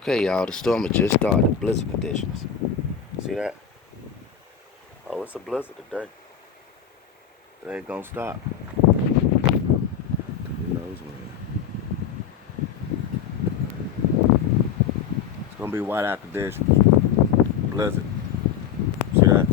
Okay, y'all, the storm has just started. Blizzard conditions. See that? Oh, it's a blizzard today. It ain't gonna stop. Who knows when? It's gonna be whiteout conditions. Blizzard. See that?